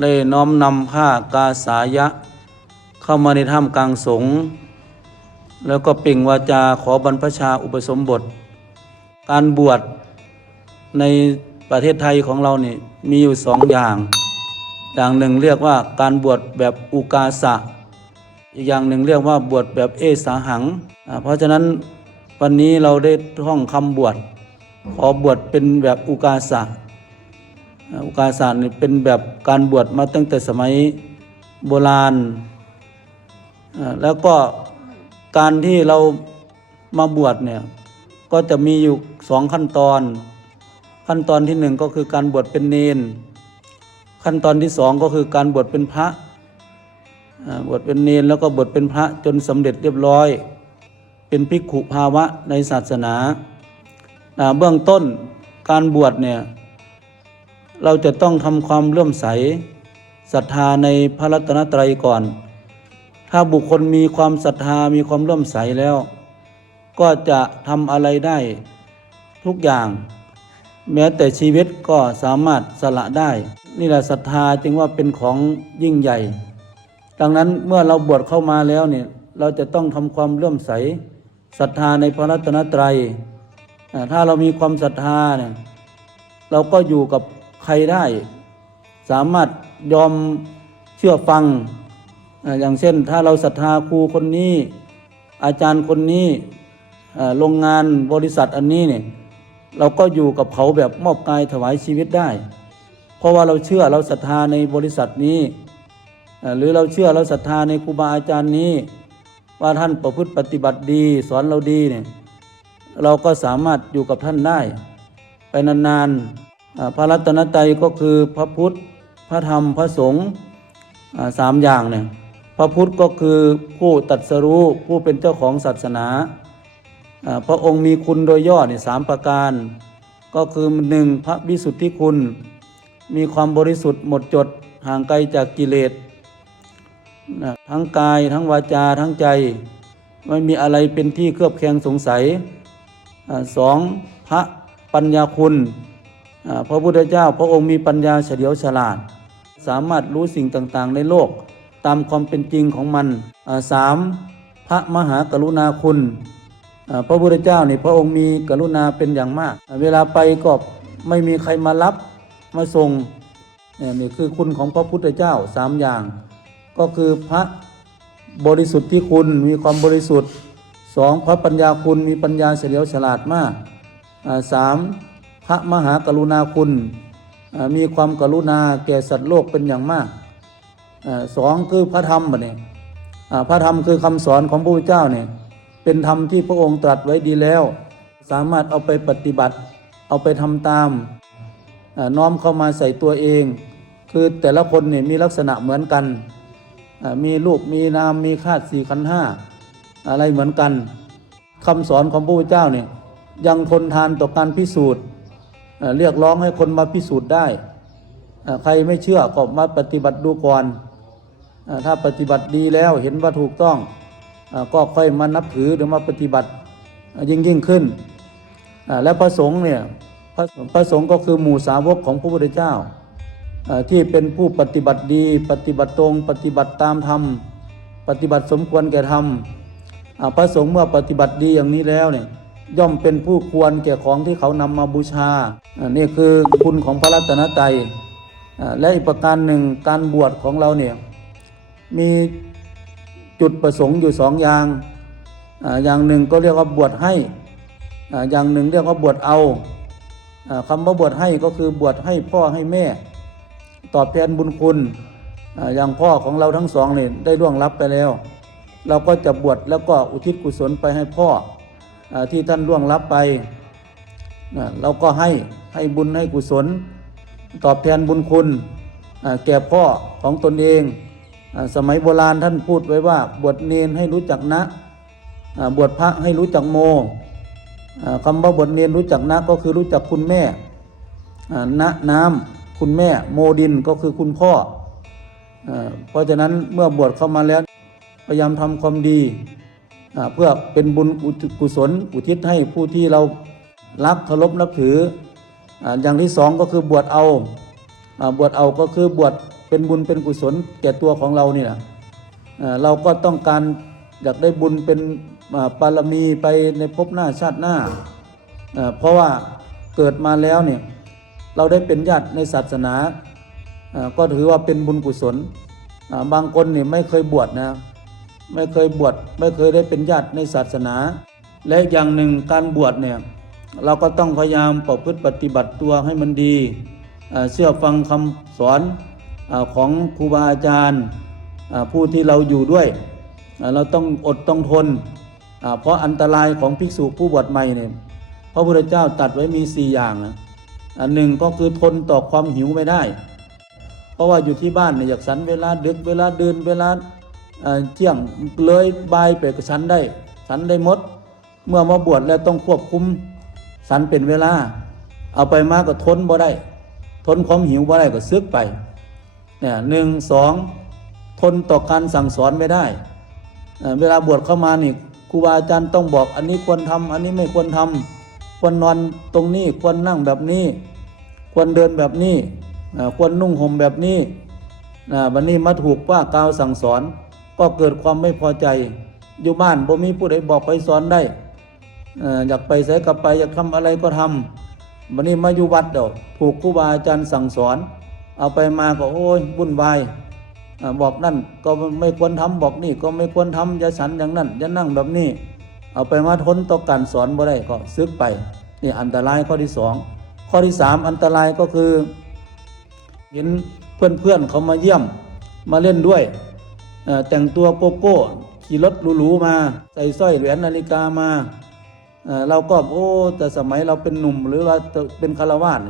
ได้น้อมนำผ้ากาสายะ เข้ามาในถ้ำกลางสงฆ์แล้วก็เปล่งวาจาขอบรรพชาอุปสมบท การบวชในประเทศไทยของเรานี่มีอยู่สองอย่าง อย่างหนึ่งเรียกว่าการบวชแบบอุกาสะ อีกอย่างหนึ่งเรียกว่าบวชแบบเอสาหัง เพราะฉะนั้นวันนี้เราได้ท่องคำบวชขอบวชเป็นแบบอุกาสะ อุกาสะนี่เป็นแบบการบวชมาตั้งแต่สมัยโบราณ แล้วก็การที่เรามาบวชเนี่ยก็จะมีอยู่สองขั้นตอน ขั้นตอนที่หนึ่งก็คือการบวชเป็นเนน ขั้นตอนที่สองก็คือการบวชเป็นพระบวชเป็นเนรแล้วก็บวชเป็นพระจนสำเร็จเรียบร้อย เป็นภิกขุภาวะในศาสนาเบื้องต้นการบวชเนี่ย เราจะต้องทำความเลื่อมใสศรัทธาในพระรัตนตรัยก่อน ถ้าบุคคลมีความศรัทธามีความเลื่อมใสแล้ว ก็จะทำอะไรได้ทุกอย่าง แม้แต่ชีวิตก็สามารถสละได้ นี่แหละศรัทธาจึงว่าเป็นของยิ่งใหญ่ ดังนั้นเมื่อเราบวชเข้ามาแล้วเนี่ยเราจะต้องทำความเลื่อมใสศรัทธาในพระรัตนตรัย ถ้าเรามีความศรัทธาเนี่ยเราก็อยู่กับ ครได้ สามารถยอมเชื่อฟัง อย่างเช่นถ้าเราศรัทธาครูคนนี้ อาจารย์คนนี้โรงงานบริษัทอันนี้เนี่ยเราก็อยู่กับเขาแบบมอบกายถวายชีวิตได้ เพราะว่าเราเชื่อเราศรัทธาในบริษัทนี้ หรือเราเชื่อเราศรัทธาในครูบาอาจารย์นี้ ว่าท่านประพฤติปฏิบัติดี สอนเราดีเนี่ยเราก็สามารถอยู่กับท่านได้ ไปนานๆ พระรัตนตรัยก็คือพระพุทธ พระธรรม พระสงฆ์สามอย่างเนี่ย พระพุทธก็คือผู้ตัดสรู้ผู้เป็นเจ้าของศาสนา พระองค์มีคุณโดยย่อเนี่ยสามประการ ก็คือหนึ่งพระวิสุทธิคุณ มีความบริสุทธิ์หมดจดห่างไกลจากกิเลสทั้งกายทั้งวาจาทั้งใจ ไม่มีอะไรเป็นที่เครือบแคลงสงสัยอสองพระปัญญาคุณ พระพุทธเจ้าพระองค์มีปัญญาเฉลียวฉลาด สามารถรู้สิ่งต่างๆ ในโลก ตามความเป็นจริงของมันสามพระมหากรุณาคุณพระพุทธเจ้านี่พระองค์มีกรุณาเป็นอย่างมาก เวลาไปก็ไม่มีใครมารับมาส่งเนี่ยนี่คือคุณของพระพุทธเจ้าสามอย่าง ก็คือพระบริสุทธิ์ที่คุณมีความบริสุทธิ์สองพระปัญญาคุณมีปัญญาเฉลียวฉลาดมากสาม พระมหากรุณาคุณมีความกรุณาแก่สัตว์โลกเป็นอย่างมากสองคือพระธรรมบเนี่ยพระธรรมคือคำสอนของพระพุทธเจ้าเนี่ยเป็นธรรมที่พระองค์ตรัสไว้ดีแล้ว สามารถเอาไปปฏิบัติ เอาไปทำตามน้อมเข้ามาใส่ตัวเอง คือแต่ละคนเนี่ยมีลักษณะเหมือนกัน มีรูปมีนามมีธาตุสี่ขันห้าอะไรเหมือนกันคำสอนของพระพุทธเจ้าเนี่ยยังทนทานต่อการพิสูจน์ เรียกร้องให้คนมาพิสูจน์ได้ ใครไม่เชื่อก็มาปฏิบัติดูก่อนอถ้าปฏิบัติดีแล้วเห็นว่าถูกต้องอก็ค่อยมานับถือหรือมาปฏิบัติยิ่งยิ่งขึ้น และพระสงฆ์เนี่ยพระพระสงฆ์ก็คือหมู่สาวกของพระพุทธเจ้า ที่เป็นผู้ปฏิบัติดี ปฏิบัติตรง ปฏิบัติตามธรรม ปฏิบัติสมควรแก่ธรรมพระสงฆ์เมื่อปฏิบัติดีอย่างนี้แล้วเนี่ย ย่อมเป็นผู้ควรแก่ของที่เขานำมาบูชาอ่านี่คือคุณของพระรัตนตรัยและอีกประการหนึ่งการบวชของเราเนี่ยมีจุดประสงค์อยู่สองอย่างออย่างหนึ่งก็เรียกว่าบวชให้อ่าอย่างหนึ่งเรียกว่าบวชเอาอคำว่าบวชให้ก็คือบวชให้พ่อให้แม่ ตอบแทนบุญคุณออย่างพ่อของเราทั้งสองเนี่ยได้ล่วงลับไปแล้ว เราก็จะบวชแล้วก็อุทิศกุศลไปให้พ่อ ที่ท่านล่วงลับไปเราก็ให้ให้บุญให้กุศล ตอบแทนบุญคุณแก่พ่อของตนเอง สมัยโบราณท่านพูดไว้ว่า บวชเนนให้รู้จักนะอ่าบวชพระให้รู้จักโมอ่าคำว่าบวชเนนรู้จักนะก็คือรู้จักคุณแม่อ่าณน้ำคุณแม่โมดินก็คือคุณพ่อเพราะฉะนั้นเมื่อบวชเข้ามาแล้วพยายามทำความดี เพื่อเป็นบุญกุศลอุทิศให้ผู้ที่เรารักเคารพนับถืออย่างที่สองก็คือบวชเอาบวชเอาก็คือบวชเป็นบุญเป็นกุศลแก่ตัวของเราเนี่แหละเราก็ต้องการอยากได้บุญเป็นอ่ารมีไปในภพหน้าชาติหน้า เพราะว่าเกิดมาแล้วเนี่ยเราได้เป็นญาติในศาสนา ก็ถือว่าเป็นบุญกุศลบางคนเนี่ยไม่เคยบวชนะ ไม่เคยบวชไม่เคยได้เป็นญาติในศาสนา และอีกอย่างหนึ่งการบวชเนี่ยเราก็ต้องพยายามประพฤติปฏิบัติตัวให้มันดีเชื่อฟังคำสอนอของครูบาอาจารย์ผู้ที่เราอยู่ด้วย เราต้องอดต้องทน เพราะอันตรายของภิกษุผู้บวชใหม่เนี่ยพระพุทธเจ้าตัดไว้มีสี่อย่างนะอันหนึ่งก็คือทนต่อความหิวไม่ได้ เพราะว่าอยู่ที่บ้านเนี่ยอยากสันเวลาดึกเวลาเดินเวลา เที่ยงเลยบายไปก็สันได้สันได้หมด เมื่อมาบวชแล้วต้องควบคุมสันเป็นเวลา เอาไปมาก็ทนบ่ได้ ทนความหิวบ่ได้ก็ซึกไปเนี่ยหนึ่งสองทนต่อการสั่งสอนไม่ได้เเวลาบวชเข้ามานี่ครูบาอาจารย์ต้องบอกอันนี้ควรทำอันนี้ไม่ควรทำควรนอนตรงนี้ควรนั่งแบบนี้ ควรเดินแบบนี้ควรนุ่งห่มแบบนี้นะวันนี้มาถูกว่ากล่าวสั่งสอน ก็เกิดความไม่พอใจ อยู่บ้านบ่มีผู้ใดบอกไปสอนได้อ่ออยากไปไสกับไปอยากทำอะไรก็ทำวันนี้มาอยู่วัดเดี๋ยวถูกครูบาอาจารย์สั่งสอน เอาไปมาก็โอ้ยวุ่นวายอ่าบอกนั่นก็ไม่ควรทำบอกนี่ก็ไม่ควรทำอย่าฉันอย่างนั้นอย่านั่งแบบนี้ เอาไปมาทนต่อการสอนบ่ได้ก็ซึกไปนี่อันตรายข้อที่สองข้อที่สามอันตรายก็คือ เห็นเพื่อนๆเขามาเยี่ยมมาเล่นด้วย แต่งตัวโกโก้ขี่รถหรูๆมา ใส่สร้อยแหวนนาฬิกามาเราก็โอ้ แต่สมัยเราเป็นหนุ่มหรือว่าเป็นคารวาส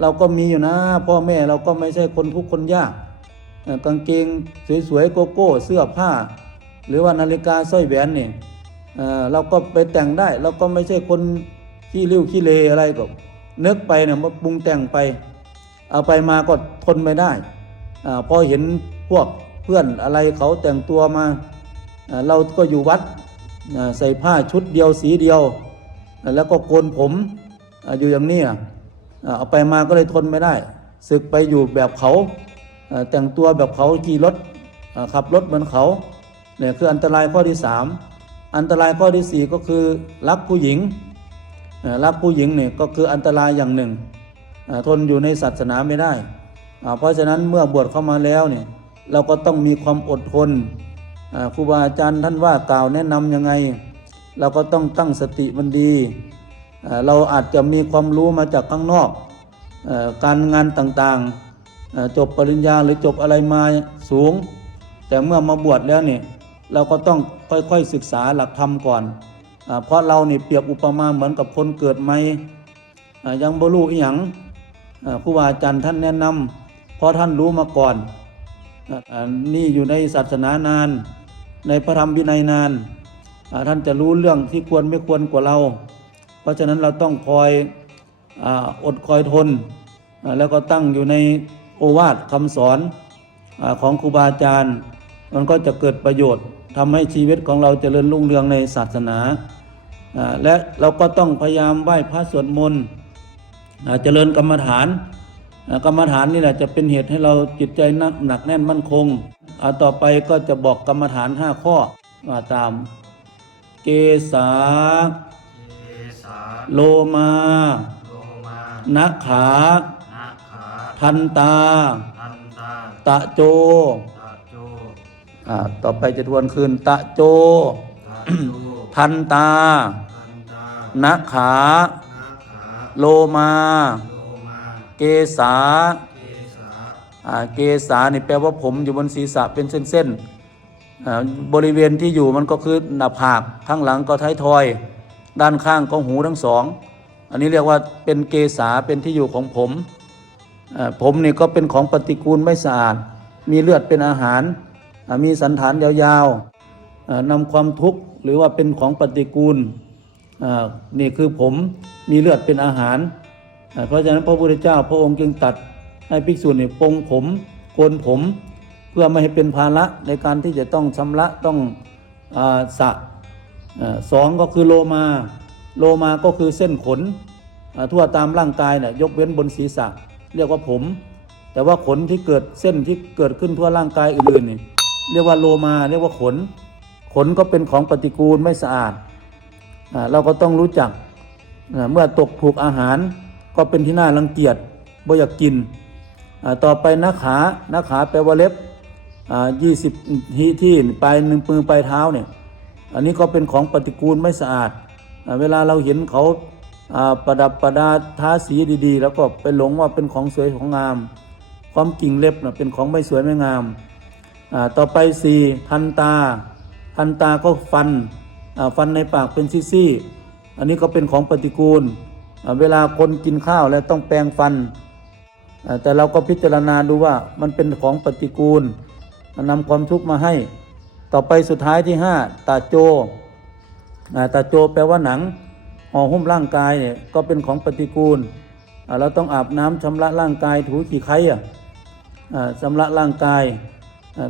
เราก็มีอยู่นะ พ่อแม่เราก็ไม่ใช่คนทุกคนยากกางเกงสวยๆโกโก้ เสื้อผ้า หรือว่านาฬิกาสร้อยแหวนเนี่ยเราก็ไปแต่งได้ เราก็ไม่ใช่คนขี้ริ้วขี้เลอะไรก็นึกไปเนี่ยมาปรุงแต่งไป เอาไปมาก็ทนไม่ได้อพอเห็นพวก พื่อนอะไรเขาแต่งตัวมา เราก็อยู่วัดใส่ผ้าชุดเดียวสีเดียว แล้วก็โกนผมอยู่อย่างนี้เอาไปมาก็เลยทนไม่ได้ศึกไปอยู่แบบเขาแต่งตัวแบบเขาขี่รถขับรถเหมือนเขาเนี่ยคืออันตรายข้อที่สามอันตรายข้อที่สี่ก็คือรักผู้หญิงรักผู้หญิงเนี่ยก็คืออันตรายอย่างหนึ่ง ทนอยู่ในศาสนาไม่ได้ เพราะฉะนั้นเมื่อบวชเข้ามาแล้วเนี่ย เราก็ต้องมีความอดทนครูบาอาจารย์ท่านว่ากล่าวแนะนำยังไง เราก็ต้องตั้งสติมันดี เราอาจจะมีความรู้มาจากข้างนอกอการงานต่างๆ จบปริญญาหรือจบอะไรมาสูง แต่เมื่อมาบวชแล้วเนี่ยเราก็ต้องค่อยๆศึกษาหลักธรรมก่อนอเพราะเราเนี่ยเปรียบอุปมาเหมือนกับคนเกิดใหม่ยังบรู้อีหยังอ่าครูบาอาจารย์ท่านแนะนำเพราะท่านรู้มาก่อน นี่อยู่ในศาสนานาน ในพระธรรมวินัยนาน ท่านจะรู้เรื่องที่ควรไม่ควรกว่าเรา เพราะฉะนั้นเราต้องคอยอดคอยทน แล้วก็ตั้งอยู่ในโอวาทคำสอนของครูบาอาจารย์ มันก็จะเกิดประโยชน์ทำให้ชีวิตของเราเจริญรุ่งเรืองในศาสนา และเราก็ต้องพยายามไหว้พระสวดมนต์เจริญกรรมฐาน กรรมฐานนี่แหละจะเป็นเหตุให้เราจิตใจหนักหนักแน่นมั่นคงอ่าต่อไปก็จะบอกกรรมฐานห้าข้อมาตาม เกสาเอสาโลมาโลมานักขานาขาทันตาทันตา ตะโจตาโจอ่าต่อไปจะทวนคืน ตะโจตาโจทันตาทันตา นักขานาขาโลมาโลมา เกสาเกสาอ่าเกสานี่แปลว่าผมอยู่บนศีรษะเป็นเส้นๆอ่าบริเวณที่อยู่มันก็คือหน้าผากข้างหลังก็ท้ายทอย ด้านข้างก็หูทั้งสอง อันนี้เรียกว่าเป็นเกสาเป็นที่อยู่ของผมอ่าผมนี่ก็เป็นของปฏิกูลไม่สะอาด มีเลือดเป็นอาหาร มีสันฐานยาวๆอ่านำความทุกข์หรือว่าเป็นของปฏิกูลอ่านี่คือผมมีเลือดเป็นอาหาร เพราะฉะนั้นพระพุทธเจ้าพระองค์จึงตัดให้ภิกษุนี่ปงผมโกนผมเพื่อไม่ให้เป็นภาระในการที่จะต้องชำระต้องอสระสองก็คือโลมาโลมาก็คือเส้นขนทั่วตามร่างกายเนี่ยยกเว้นบนศีรษะ เรียกว่าผม แต่ว่าขนที่เกิดเส้นที่เกิดขึ้นทั่วร่างกายอื่นๆนี่เรียกว่าโลมาเรียกว่าขน ขนก็เป็นของปฏิกูลไม่สะอาดอเราก็ต้องรู้จักเมื่อตกถูกอาหาร ก็เป็นที่น่ารังเกียจบ่อยากกินต่อไปน้าขาน้าขาแปลว่าเล็บยี่สิบที่ที่ปลายหนึ่งปือปลายเท้าเนี่ยอันนี้ก็เป็นของปฏิกูลไม่สะอาดอเวลาเราเห็นเขาประดับประดาทาสีดีๆ แล้วก็ไปหลงว่าเป็นของสวยของงาม ความกิ่งเล็บนะเป็นของไม่สวยไม่งาม ต่อไปสี่ทันตา ทันตาก็ฟันฟันในปากเป็นซี่ๆอันนี้ก็เป็นของปฏิกูล เวลาคนกินข้าวแล้วต้องแปรงฟัน แต่เราก็พิจารณาดูว่ามันเป็นของปฏิกูลนำความทุกข์มาให้ ต่อไปสุดท้ายที่ห้าตาโจตาโจแปลว่าหนังห่อหุ้มร่างกายเนี่ยก็เป็นของปฏิกูล เราต้องอาบน้ำชำระร่างกายถูขี้ไข่อะชำระร่างกาย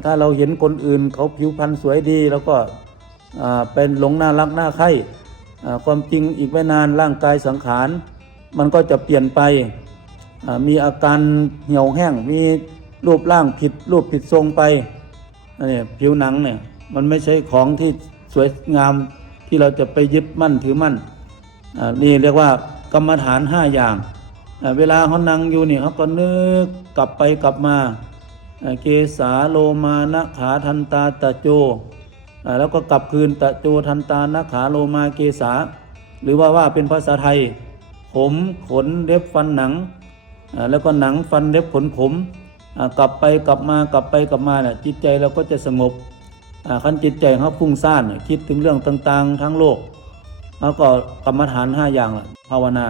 ถ้าเราเห็นคนอื่นเขาผิวพรรณสวยดี แล้วก็เป็นหลงน่ารักน่าใคร่ ความจริงอีกไม่นานร่างกายสังขารมันก็จะเปลี่ยนไป มีอาการเหี่ยวแห้ง มีรูปร่างผิดรูปผิดทรงไปนนี้ผิวหนังเนี่ยมันไม่ใช่ของที่สวยงามที่เราจะไปยึดมั่นถือมั่นนี่เรียกว่ากรรมฐานห้าอย่าง เวลาเขานั่งอยู่นี่เขาก็นึกกลับไปกลับมา เกสาโลมานะขาทันตาตะโจ แล้วก็กลับคืนตะโจทันตานขาโลมาเกสาหรือว่าว่าเป็นภาษาไทย ผมขนเล็บฟันหนัง แล้วก็หนังฟันเล็บขนผมกลับไปกลับมากลับไปกลับมาเนี่ยจิตใจเราก็จะสงบอ่าคันจิตใจเขาพุ่งซ่านคิดถึงเรื่องต่างๆ ทั้งโลก แล้วก็กรรมฐานห้าอย่างละภาวนา